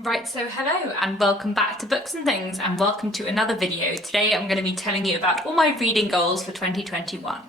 Right, so hello and welcome back to Books and Things and welcome to another video. Today I'm going to be telling you about all my reading goals for 2021.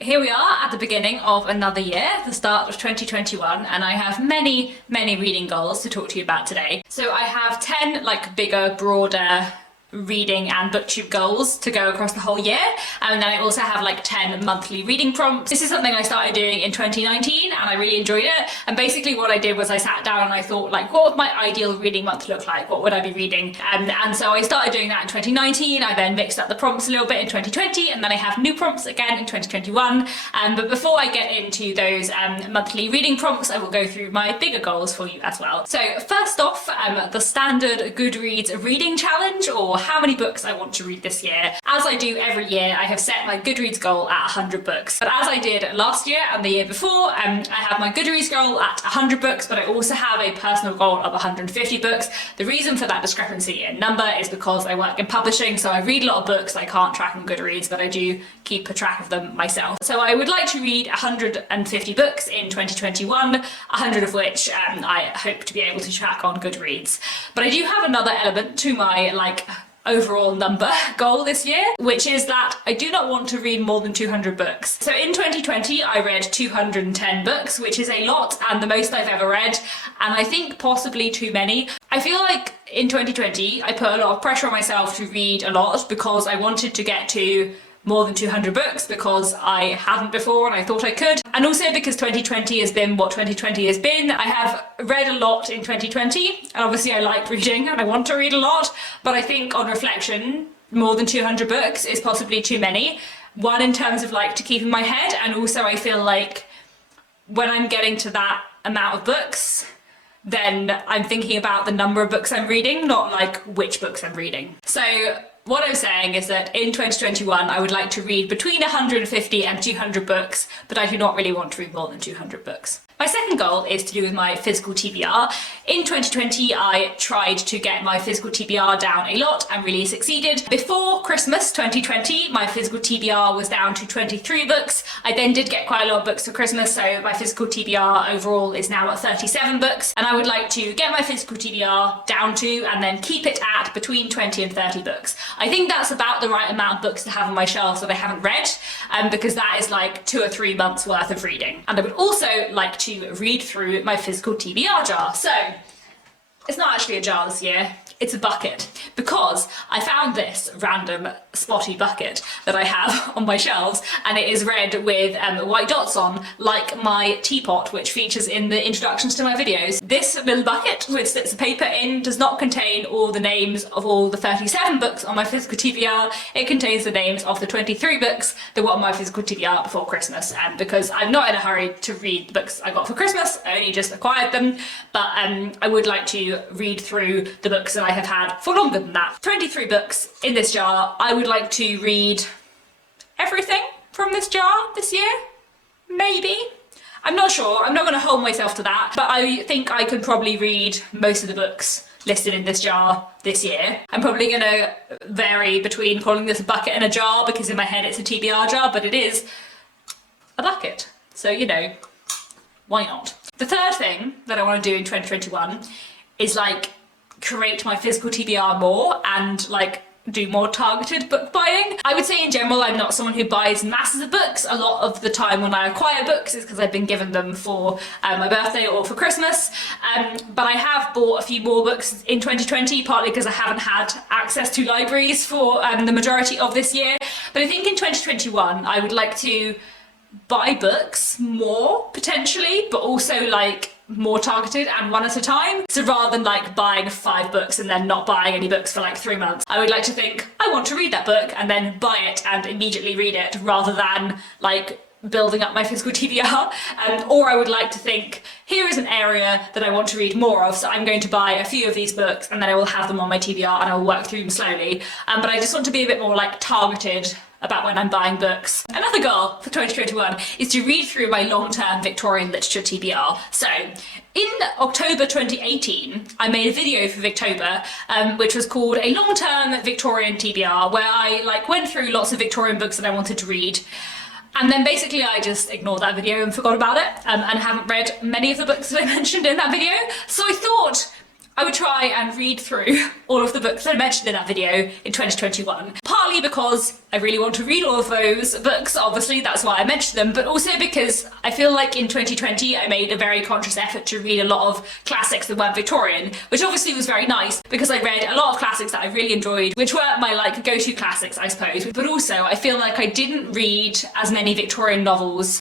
Here we are at the beginning of another year, the start of 2021, and I have many reading goals to talk to you about today. So I have 10 bigger, broader reading and booktube goals to go across the whole year, and then I also have 10 monthly reading prompts. This is something I started doing in 2019 and I really enjoyed it, and basically what I did was I sat down and I thought what would my ideal reading month look like, what would I be reading, and so I started doing that in 2019. I then mixed up the prompts a little bit in 2020 and then I have new prompts again in 2021, but before I get into those monthly reading prompts I will go through my bigger goals for you as well. So first off, the standard Goodreads reading challenge, or how many books I want to read this year. As I do every year, I have set my Goodreads goal at 100 books. But as I did last year and the year before, I have my Goodreads goal at 100 books, but I also have a personal goal of 150 books. The reason for that discrepancy in number is because I work in publishing, so I read a lot of books I can't track on Goodreads, but I do keep a track of them myself. So I would like to read 150 books in 2021, 100 of which I hope to be able to track on Goodreads. But I do have another element to my overall number goal this year, which is that I do not want to read more than 200 books. So in 2020 I read 210 books, which is a lot and the most I've ever read, and I think possibly too many. I feel like in 2020 I put a lot of pressure on myself to read a lot because I wanted to get to more than 200 books because I hadn't before and I thought I could, and also because 2020 has been what 2020 has been. I have read a lot in 2020 and obviously I like reading and I want to read a lot, but I think on reflection more than 200 books is possibly too many. One, in terms of to keep in my head, and also I feel like when I'm getting to that amount of books then I'm thinking about the number of books I'm reading, not which books I'm reading. So what I'm saying is that in 2021 I would like to read between 150 and 200 books, but I do not really want to read more than 200 books. My second goal is to do with my physical TBR. In 2020 I tried to get my physical TBR down a lot and really succeeded. Before Christmas 2020 my physical TBR was down to 23 books. I then did get quite a lot of books for Christmas, so my physical TBR overall is now at 37 books, and I would like to get my physical TBR down to and then keep it at between 20 and 30 books. I think that's about the right amount of books to have on my shelves that I haven't read, because that is 2 or 3 months worth of reading. And I would also like to read through my physical TBR jar. So it's not actually a jar this year, it's a bucket, because I found this random spotty bucket that I have on my shelves, and it is red with white dots on, like my teapot, which features in the introductions to my videos. This little bucket with slips of paper in does not contain all the names of all the 37 books on my physical TBR. It contains the names of the 23 books that were on my physical TBR before Christmas, and because I'm not in a hurry to read the books I got for Christmas, I only just acquired them, but I would like to read through the books that I have had for longer than that. 23 books in this jar. I would like to read everything from this jar this year, maybe. I'm not sure, I'm not going to hold myself to that, but I think I could probably read most of the books listed in this jar this year. I'm probably going to vary between calling this a bucket and a jar, because in my head it's a TBR jar, but it is a bucket, so why not? The third thing that I want to do in 2021 is create my physical TBR more and do more targeted book buying. I would say in general I'm not someone who buys masses of books. A lot of the time when I acquire books is because I've been given them for my birthday or for Christmas, but I have bought a few more books in 2020, partly because I haven't had access to libraries for the majority of this year. But I think in 2021 I would like to buy books more, potentially, but also more targeted and one at a time. So rather than buying 5 books and then not buying any books for 3 months, I would like to think I want to read that book and then buy it and immediately read it, rather than building up my physical TBR. Or I would like to think, here is an area that I want to read more of, so I'm going to buy a few of these books and then I will have them on my TBR and I will work through them slowly. But I just want to be a bit more targeted about when I'm buying books. Another goal for 2021 is to read through my long-term Victorian literature TBR. So in October 2018, I made a video for Victober, which was called a long-term Victorian TBR, where I went through lots of Victorian books that I wanted to read. And then basically I just ignored that video and forgot about it, and haven't read many of the books that I mentioned in that video. So I thought I would try and read through all of the books that I mentioned in that video in 2021. Partly because I really want to read all of those books, obviously that's why I mentioned them, but also because I feel like in 2020 I made a very conscious effort to read a lot of classics that weren't Victorian, which obviously was very nice because I read a lot of classics that I really enjoyed, which were my like go-to classics, I suppose. But also I feel like I didn't read as many Victorian novels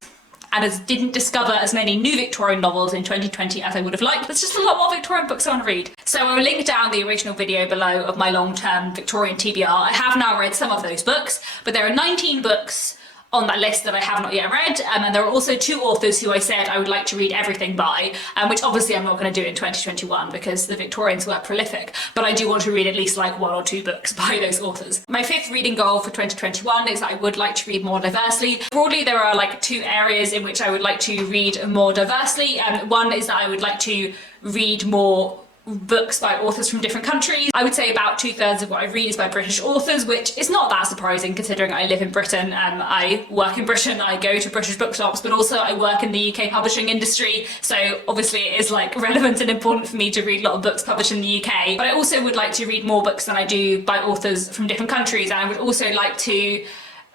and didn't discover as many new Victorian novels in 2020 as I would have liked. There's just a lot more Victorian books I want to read. So I will link down the original video below of my long-term Victorian TBR. I have now read some of those books, but there are 19 books on that list that I have not yet read, and there are also 2 authors who I said I would like to read everything by, which obviously I'm not going to do in 2021 because the Victorians were prolific, but I do want to read at least like 1 or 2 books by those authors. My 5th reading goal for 2021 is that I would like to read more diversely. Broadly, there are like 2 areas in which I would like to read more diversely. One is that I would like to read more books by authors from different countries. I would say about 2/3 of what I read is by British authors, which is not that surprising considering I live in Britain and I work in Britain, I go to British bookshops, but also I work in the UK publishing industry, so obviously it is like relevant and important for me to read a lot of books published in the UK. But I also would like to read more books than I do by authors from different countries, and I would also like to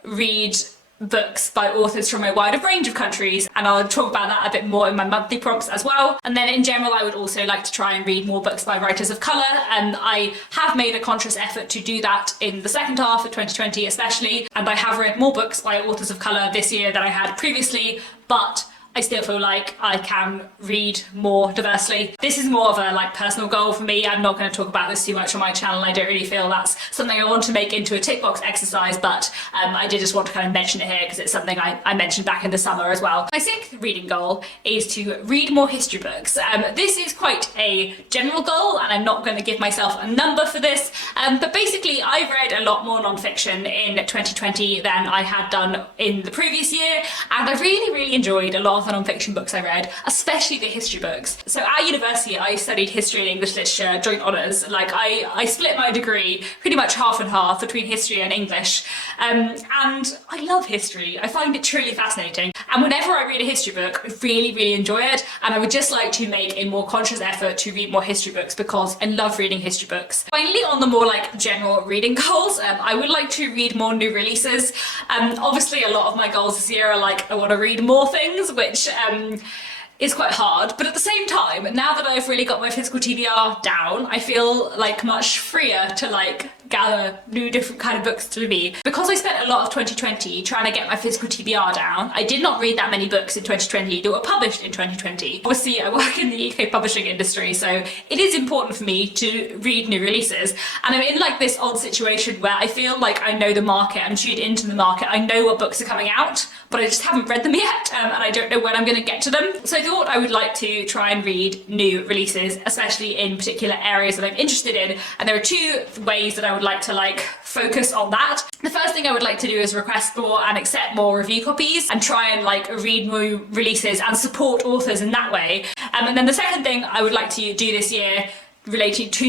read books by authors from a wider range of countries, and I'll talk about that a bit more in my monthly prompts as well. And then in general I would also like to try and read more books by writers of colour, and I have made a conscious effort to do that in the second half of 2020 especially, and I have read more books by authors of colour this year than I had previously, but I still feel like I can read more diversely. This is more of a like personal goal for me. I'm not going to talk about this too much on my channel. I don't really feel that's something I want to make into a tick box exercise, but I did just want to kind of mention it here because it's something I mentioned back in the summer as well. My 6th reading goal is to read more history books. This is quite a general goal and I'm not going to give myself a number for this, but basically I read a lot more non-fiction in 2020 than I had done in the previous year, and I really enjoyed a lot of the non-fiction books I read, especially the history books. So at university I studied history and English literature joint honours. Like I split my degree pretty much half and half between history and English, and I love history. I find it truly fascinating, and whenever I read a history book I really enjoy it, and I would just like to make a more conscious effort to read more history books because I love reading history books. Finally, on the more like general reading goals, I would like to read more new releases. Obviously a lot of my goals this year are like I want to read more things, which is quite hard, but at the same time, now that I've really got my physical TBR down, I feel like much freer to like gather new different kind of books to read. Because I spent a lot of 2020 trying to get my physical TBR down, I did not read that many books in 2020 that were published in 2020. Obviously I work in the UK publishing industry, so it is important for me to read new releases, and I'm in like this odd situation where I feel like I know the market, I'm tuned into the market, I know what books are coming out, but I just haven't read them yet, and I don't know when I'm going to get to them. So I thought I would like to try and read new releases, especially in particular areas that I'm interested in, and there are 2 ways that I would like to like focus on that. The first thing I would like to do is request more and accept more review copies and try and like read new releases and support authors in that way. And then the second thing I would like to do this year relating to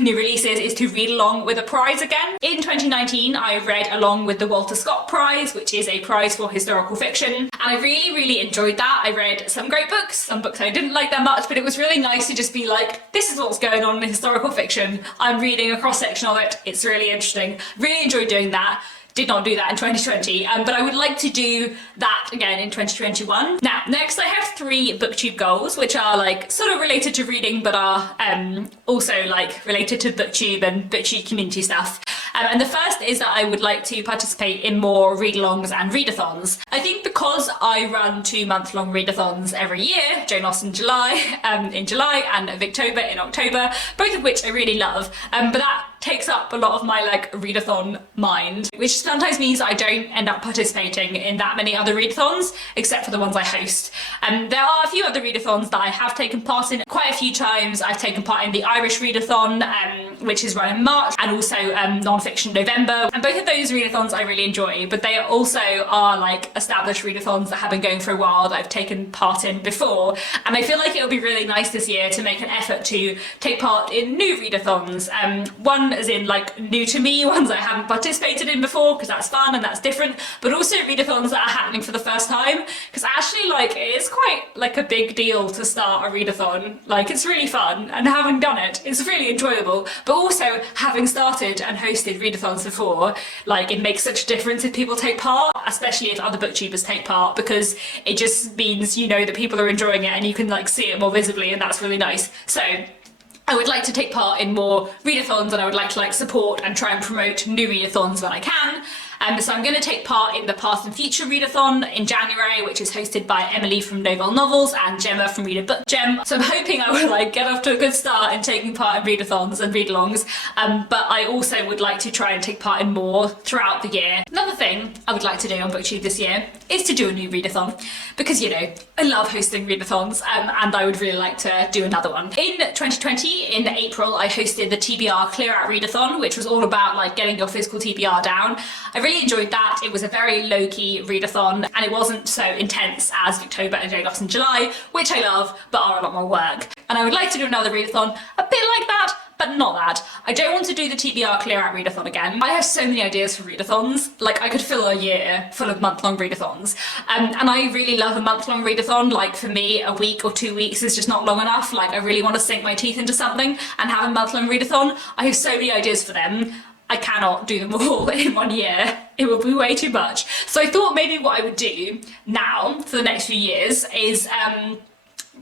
new releases is to read along with a prize again. In 2019 I read along with the Walter Scott Prize, which is a prize for historical fiction, and I really enjoyed that. I read some great books, some books I didn't like that much, but it was really nice to just be like, this is what's going on in historical fiction, I'm reading a cross section of it, it's really interesting. Really enjoyed doing that. Did not do that in 2020, but I would like to do that again in 2021. Now, next I have 3 Booktube goals, which are like sort of related to reading, but are also like related to Booktube and Booktube community stuff. And the first is that I would like to participate in more read-alongs and readathons. I think because I run 2 month-long readathons every year, Jane Austen in July and Victober in October, both of which I really love, but that takes up a lot of my like readathon mind, which sometimes means I don't end up participating in that many other readathons, except for the ones I host. There are a few other readathons that I have taken part in quite a few times. I've taken part in the Irish Readathon, which is run in March, and also non-fiction November, and both of those readathons I really enjoy, but they also are like established readathons that have been going for a while that I've taken part in before, and I feel like it would be really nice this year to make an effort to take part in new readathons. One fun, as in like new to me, ones I haven't participated in before, because that's fun and that's different, but also readathons that are happening for the first time, because actually like it is quite like a big deal to start a readathon. Like it's really fun, and having done it, it's really enjoyable, but also having started and hosted readathons before, like it makes such a difference if people take part, especially if other booktubers take part, because it just means you know that people are enjoying it and you can like see it more visibly, and that's really nice. So I would like to take part in more readathons, and I would like to like support and try and promote new readathons when I can. So I'm going to take part in the Past and Future Readathon in January, which is hosted by Emily from Novel Novels and Gemma from Read a Book Gem. So I'm hoping I will like get off to a good start in taking part in readathons and read-alongs, but I also would like to try and take part in more throughout the year. Another thing I would like to do on Booktube this year is to do a new readathon, because you know, I love hosting readathons, and I would really like to do another one. In 2020, in April, I hosted the TBR Clear Out Readathon, which was all about like getting your physical TBR down. I really enjoyed that. It was a very low-key readathon, and it wasn't so intense as Victober and Jane Austen July, which I love, but are a lot more work. And I would like to do another readathon a bit like that, but not that. I don't want to do the TBR Clear Out Readathon again. I have so many ideas for readathons. Like I could fill a year full of month-long readathons. And I really love a month-long readathon. Like for me, a week or 2 weeks is just not long enough. Like I really want to sink my teeth into something and have a month-long readathon. I have so many ideas for them. I cannot do them all in 1 year. It would be way too much. So I thought maybe what I would do now for the next few years is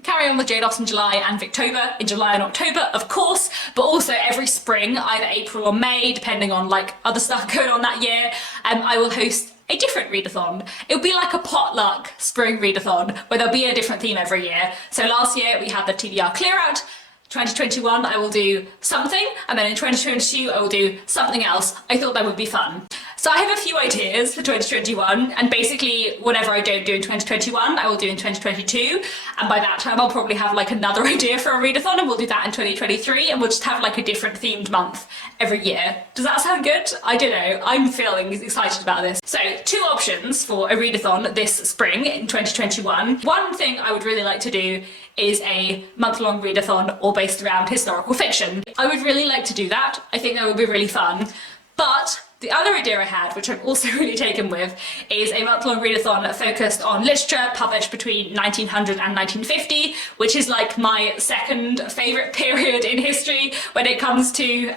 carry on with Jane Austen July and Victober in July and October, of course, but also every spring, either April or May, depending on like other stuff going on that year, I will host a different readathon. It'll be like a potluck spring readathon where there'll be a different theme every year. So last year we had the TBR Clear Out. 2021 I will do something, and then in 2022 I will do something else. I thought that would be fun. So I have a few ideas for 2021, and basically whatever I don't do in 2021 I will do in 2022, and by that time I'll probably have like another idea for a readathon, and we'll do that in 2023, and we'll just have like a different themed month every year. Does that sound good? I don't know, I'm feeling excited about this. So 2 options for a readathon this spring in 2021. One thing I would really like to do is a month-long readathon all based around historical fiction. I would really like to do that. I think that would be really fun. But the other idea I had, which I'm also really taken with, is a month-long readathon focused on literature published between 1900 and 1950, which is like my second favourite period in history when it comes to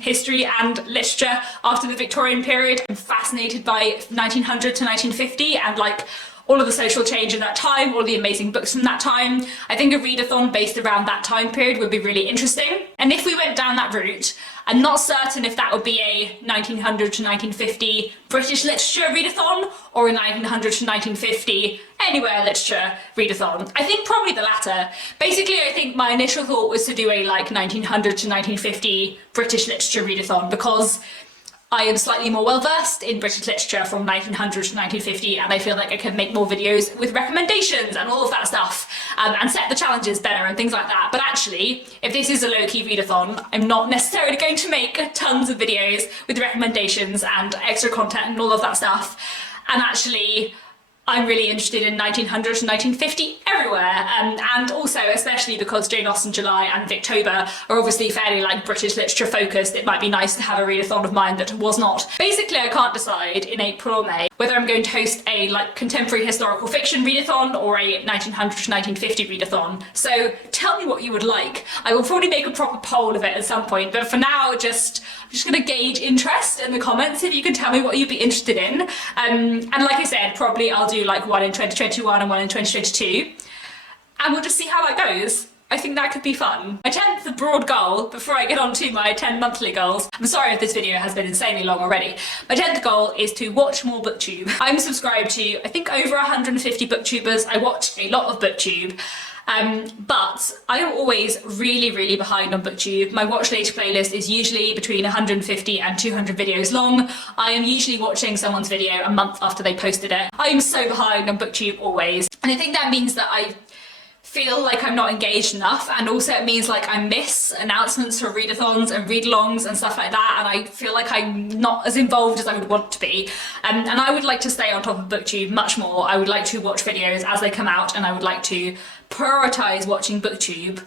history and literature after the Victorian period. I'm fascinated by 1900 to 1950 and like all of the social change in that time, all the amazing books from that time. I think a readathon based around that time period would be really interesting. And if we went down that route, I'm not certain if that would be a 1900 to 1950 British literature readathon or a 1900 to 1950 anywhere literature readathon. I think probably the latter. Basically, I think my initial thought was to do a like 1900 to 1950 British literature readathon, because I am slightly more well versed in British literature from 1900 to 1950, and I feel like I can make more videos with recommendations and all of that stuff, and set the challenges better and things like that. But actually, if this is a low-key readathon, I'm not necessarily going to make tons of videos with recommendations and extra content and all of that stuff. And actually, I'm really interested in 1900 to 1950 everywhere, and also especially because Jane Austen July and Victober are obviously fairly like British literature focused, it might be nice to have a readathon of mine that was not. Basically, I can't decide in April or May whether I'm going to host a like contemporary historical fiction readathon or a 1900 to 1950 readathon. So tell me what you would like. I will probably make a proper poll of it at some point, but for now I'm just gonna gauge interest in the comments if you can tell me what you'd be interested in. And like I said, probably I'll do like one in 2021 and one in 2022, and we'll just see how that goes. I think that could be fun. My 10th broad goal, before I get on to my 10 monthly goals, I'm sorry if this video has been insanely long already, my 10th goal is to watch more Booktube. I'm subscribed to, I think, over 150 Booktubers. I watch a lot of Booktube. But I am always really behind on Booktube. My watch later playlist is usually between 150 and 200 videos long. I am usually watching someone's video a month after they posted it. I am so behind on Booktube always. And I think that means that I feel like I'm not engaged enough, and also it means like I miss announcements for readathons and read-alongs and stuff like that, and I feel like I'm not as involved as I would want to be. And I would like to stay on top of Booktube much more. I would like to watch videos as they come out, and I would like to prioritise watching Booktube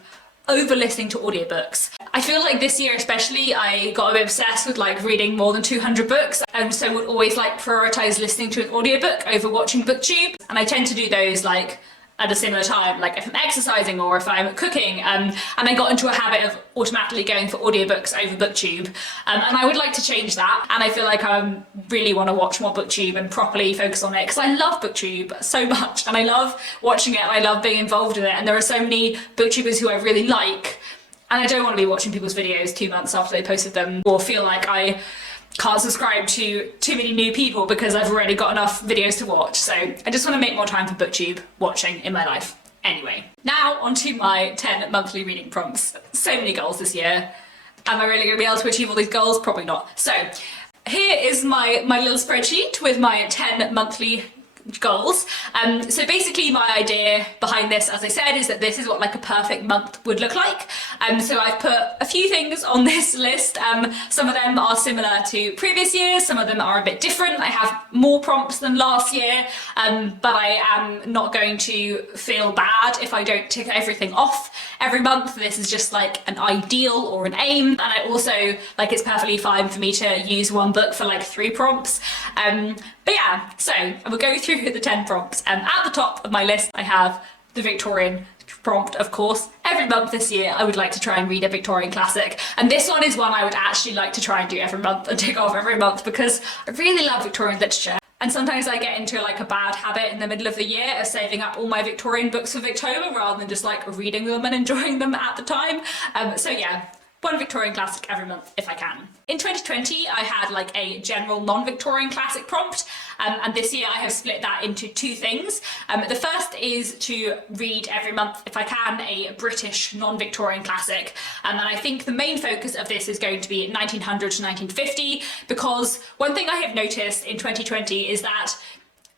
over listening to audiobooks. I feel like this year especially I got a bit obsessed with like reading more than 200 books, and so would always like prioritize listening to an audiobook over watching Booktube, and I tend to do those like at a similar time, like if I'm exercising or if I'm cooking, and I got into a habit of automatically going for audiobooks over Booktube, and I would like to change that, and I feel like I really want to watch more Booktube and properly focus on it, because I love Booktube so much, and I love watching it, and I love being involved in it, and there are so many Booktubers who I really like, and I don't want to be watching people's videos 2 months after they posted them, or feel like I can't subscribe to too many new people because I've already got enough videos to watch. So I just want to make more time for Booktube watching in my life. Anyway, now onto my 10 monthly reading prompts. So many goals this year. Am I really going to be able to achieve all these goals? Probably not. So here is my little spreadsheet with my 10 monthly goals. So basically my idea behind this, as I said, is that this is what like a perfect month would look like. So I've put a few things on this list. Some of them are similar to previous years, some of them are a bit different. I have more prompts than last year, but I am not going to feel bad if I don't tick everything off every month. This is just like an ideal or an aim, and I also like it's perfectly fine for me to use one book for like 3 prompts. But yeah, so I will go through the 10 prompts. At the top of my list I have the Victorian prompt, of course. Every month this year I would like to try and read a Victorian classic, and this one is one I would actually like to try and do every month and tick off every month because I really love Victorian literature. And sometimes I get into like a bad habit in the middle of the year of saving up all my Victorian books for Victober rather than just like reading them and enjoying them at the time. So yeah, one Victorian classic every month if I can. In 2020 I had like a general non-Victorian classic prompt, and this year I have split that into 2 things. The first is to read every month if I can a British non-Victorian classic, and I think the main focus of this is going to be 1900 to 1950, because one thing I have noticed in 2020 is that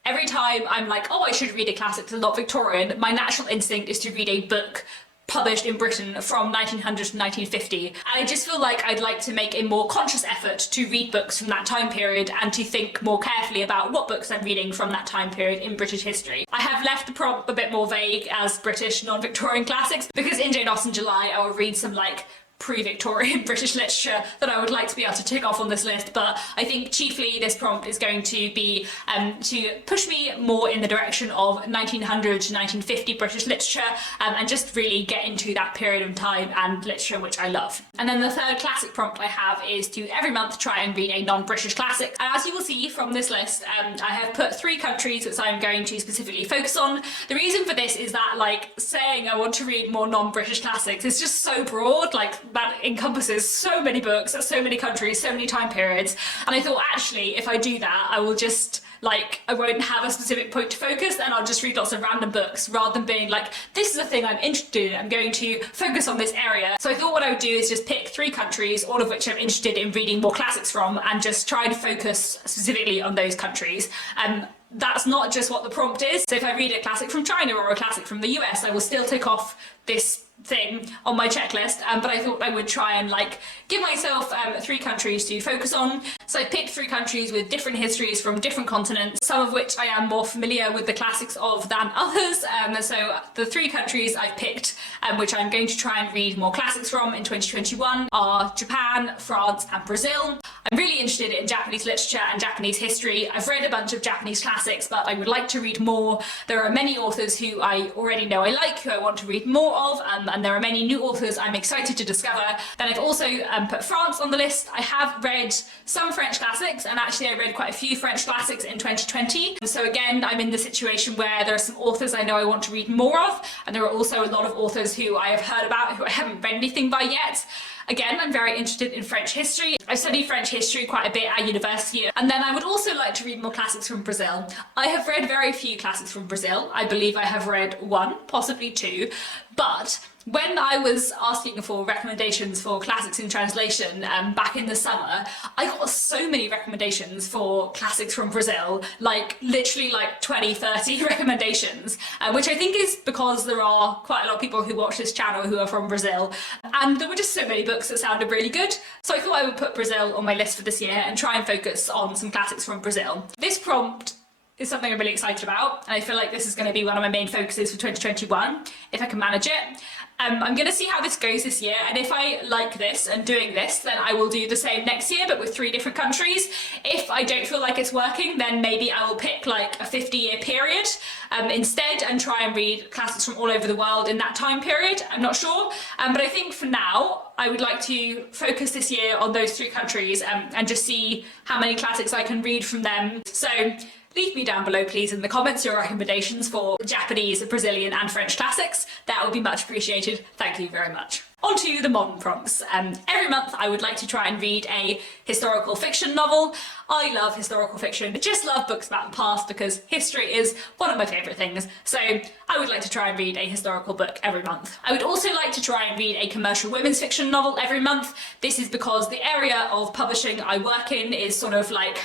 every time I'm like, oh, I should read a classic that's not Victorian, my natural instinct is to read a book published in Britain from 1900 to 1950, and I just feel like I'd like to make a more conscious effort to read books from that time period and to think more carefully about what books I'm reading from that time period in British history. I have left the prompt a bit more vague as British non-Victorian classics because in Jane Austen July I will read some like pre-Victorian British literature that I would like to be able to tick off on this list, but I think chiefly this prompt is going to be to push me more in the direction of 1900 to 1950 British literature, and just really get into that period of time and literature which I love. And then the third classic prompt I have is to every month try and read a non-British classic. And as you will see from this list, I have put 3 countries which I'm going to specifically focus on. The reason for this is that like saying I want to read more non-British classics is just so broad, like that encompasses so many books, so many countries, so many time periods, and I thought actually if I do that I will just like I won't have a specific point to focus and I'll just read lots of random books rather than being like this is a thing I'm interested in, I'm going to focus on this area. So I thought what I would do is just pick 3 countries, all of which I'm interested in reading more classics from, and just try to focus specifically on those countries. That's not just what the prompt is. So if I read a classic from China or a classic from the US, I will still tick off this thing on my checklist, but I thought I would try and like give myself 3 countries to focus on. So I picked 3 countries with different histories from different continents, some of which I am more familiar with the classics of than others. So the 3 countries I've picked, which I'm going to try and read more classics from in 2021 are Japan, France and Brazil. I'm really interested in Japanese literature and Japanese history. I've read a bunch of Japanese classics, but I would like to read more. There are many authors who I already know I like, who I want to read more of, and there are many new authors I'm excited to discover. Then I've also put France on the list. I have read some French classics, and actually I read quite a few French classics in 2020. So again, I'm in the situation where there are some authors I know I want to read more of, and there are also a lot of authors who I have heard about who I haven't read anything by yet. Again, I'm very interested in French history. I studied French history quite a bit at university, and then I would also like to read more classics from Brazil. I have read very few classics from Brazil. I believe I have read 1, possibly 2, but when I was asking for recommendations for classics in translation back in the summer, I got so many recommendations for classics from Brazil, like literally like 20, 30 recommendations, which I think is because there are quite a lot of people who watch this channel who are from Brazil, and there were just so many books that sounded really good. So I thought I would put Brazil on my list for this year and try and focus on some classics from Brazil. This prompt is something I'm really excited about, and I feel like this is going to be one of my main focuses for 2021, if I can manage it. I'm going to see how this goes this year, and if I like this and doing this, then I will do the same next year, but with 3 different countries. If I don't feel like it's working, then maybe I will pick like a 50-year period instead and try and read classics from all over the world in that time period. I'm not sure, but I think for now, I would like to focus this year on those 3 countries and just see how many classics I can read from them. So leave me down below, please, in the comments your recommendations for Japanese, Brazilian and French classics. That would be much appreciated. Thank you very much. On to the modern prompts. Every month I would like to try and read a historical fiction novel. I love historical fiction. I just love books about the past because history is one of my favourite things. So I would like to try and read a historical book every month. I would also like to try and read a commercial women's fiction novel every month. This is because the area of publishing I work in is sort of like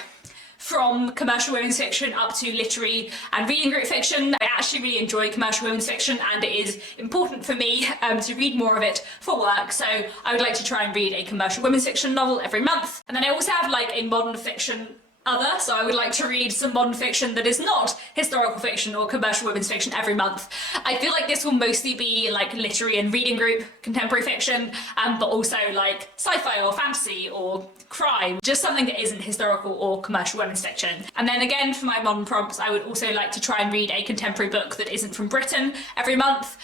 from commercial women's fiction up to literary and reading group fiction. I actually really enjoy commercial women's fiction, and it is important for me to read more of it for work, so I would like to try and read a commercial women's fiction novel every month. And then I also have like a modern fiction other, so I would like to read some modern fiction that is not historical fiction or commercial women's fiction every month. I feel like this will mostly be like literary and reading group contemporary fiction, but also like sci-fi or fantasy or crime, just something that isn't historical or commercial women's fiction. And then again, for my modern prompts, I would also like to try and read a contemporary book that isn't from Britain every month.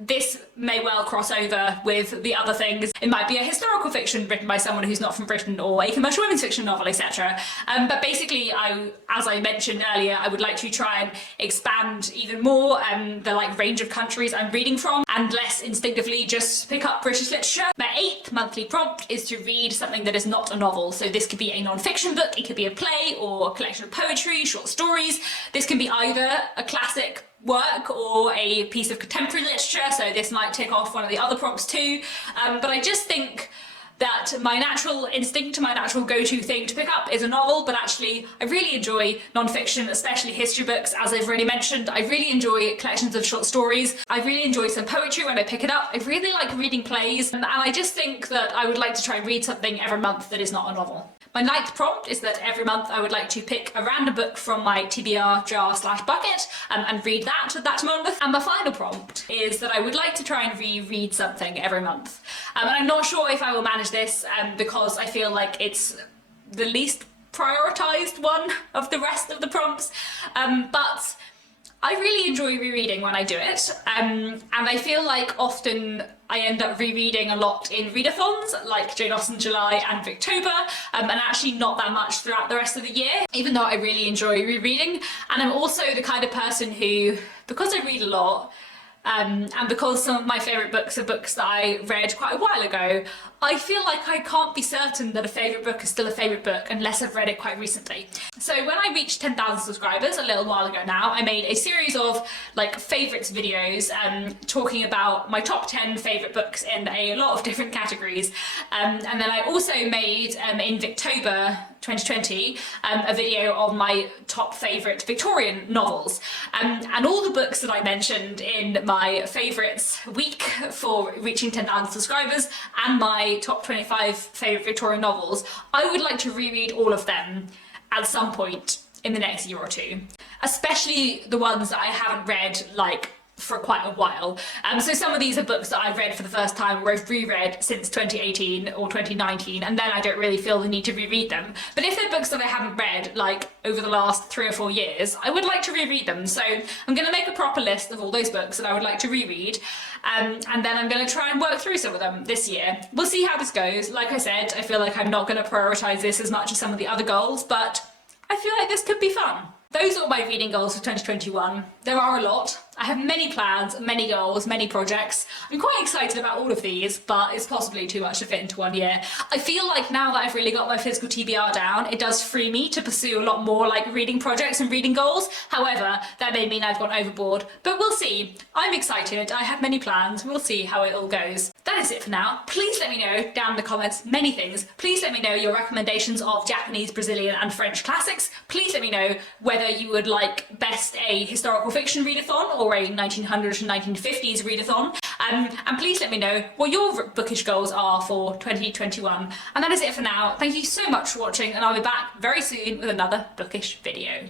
This may well cross over with the other things. It might be a historical fiction written by someone who's not from Britain, or a commercial women's fiction novel, etc. But basically, as I mentioned earlier, I would like to try and expand even more the like range of countries I'm reading from, and less instinctively just pick up British literature. My 8th monthly prompt is to read something that is not a novel. So this could be a non-fiction book, it could be a play or a collection of poetry, short stories. This can be either a classic work or a piece of contemporary literature, so this might tick off one of the other prompts too. But I just think that my natural instinct, my natural go-to thing to pick up is a novel, but actually I really enjoy non-fiction, especially history books, as I've already mentioned. I really enjoy collections of short stories. I really enjoy some poetry when I pick it up. I really like reading plays, and I just think that I would like to try and read something every month that is not a novel. My 9th prompt is that every month I would like to pick a random book from my TBR jar/bucket and read that month. And my final prompt is that I would like to try and reread something every month. And I'm not sure if I will manage this because I feel like it's the least prioritised one of the rest of the prompts. But I really enjoy rereading when I do it, and I feel like often I end up rereading a lot in readathons, like Jane Austen July and Victober, and actually not that much throughout the rest of the year, even though I really enjoy rereading. And I'm also the kind of person who, because I read a lot, and because some of my favourite books are books that I read quite a while ago, I feel like I can't be certain that a favourite book is still a favourite book unless I've read it quite recently. So when I reached 10,000 subscribers a little while ago now, I made a series of like favourites videos talking about my top 10 favourite books in a lot of different categories. And then I also made, in Victober 2020, a video of my top favourite Victorian novels. And all the books that I mentioned in my favourites week for reaching 10,000 subscribers and my top 25 favourite Victorian novels, I would like to reread all of them at some point in the next year or two. Especially the ones that I haven't read like for quite a while. So some of these are books that I've read for the first time or I've reread since 2018 or 2019, and then I don't really feel the need to reread them. But if they're books that I haven't read like over the last 3 or 4 years, I would like to reread them. So I'm going to make a proper list of all those books that I would like to reread, and then I'm going to try and work through some of them this year. We'll see how this goes. Like I said, I feel like I'm not going to prioritise this as much as some of the other goals, but I feel like this could be fun. Those are my reading goals for 2021. There are a lot. I have many plans, many goals, many projects. I'm quite excited about all of these, but it's possibly too much to fit into 1 year. I feel like now that I've really got my physical TBR down, it does free me to pursue a lot more like reading projects and reading goals. However, that may mean I've gone overboard, but we'll see. I'm excited. I have many plans. We'll see how it all goes. That is it for now. Please let me know down in the comments many things. Please let me know your recommendations of Japanese, Brazilian and French classics. Please let me know whether you would like best a historical fiction readathon or a 1900s and 1950s readathon. And please let me know what your bookish goals are for 2021. And that is it for now. Thank you so much for watching, and I'll be back very soon with another bookish video.